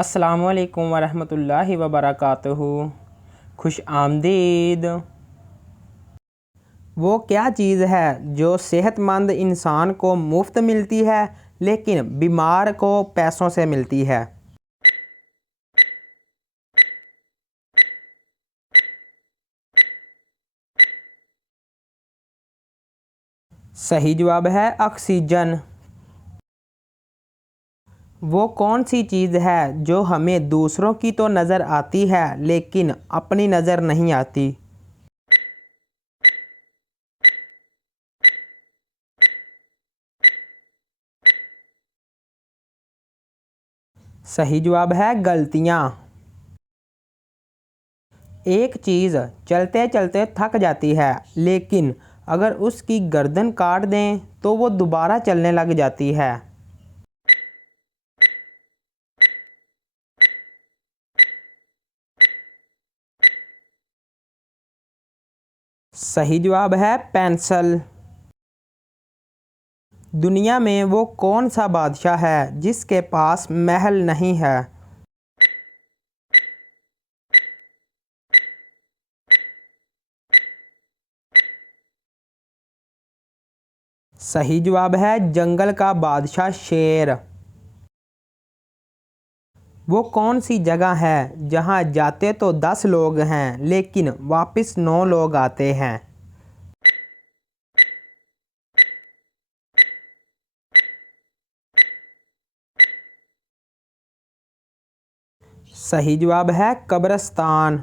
अस्सलामुअलैकुम वरहमतुल्लाहि वबरकातुहू। खुश आमदीद। वो क्या चीज़ है जो सेहतमंद इंसान को मुफ्त मिलती है लेकिन बीमार को पैसों से मिलती है? सही जवाब है ऑक्सीजन। वो कौन सी चीज़ है जो हमें दूसरों की तो नज़र आती है लेकिन अपनी नज़र नहीं आती? सही जवाब है गलतियाँ। एक चीज़ चलते चलते थक जाती है लेकिन अगर उसकी गर्दन काट दें तो वो दोबारा चलने लग जाती है। सही जवाब है पेंसिल। दुनिया में वो कौन सा बादशाह है जिसके पास महल नहीं है? सही जवाब है जंगल का बादशाह शेर। वो कौन सी जगह है जहाँ जाते तो 10 लोग हैं लेकिन वापस 9 लोग आते हैं? सही जवाब है कब्रिस्तान।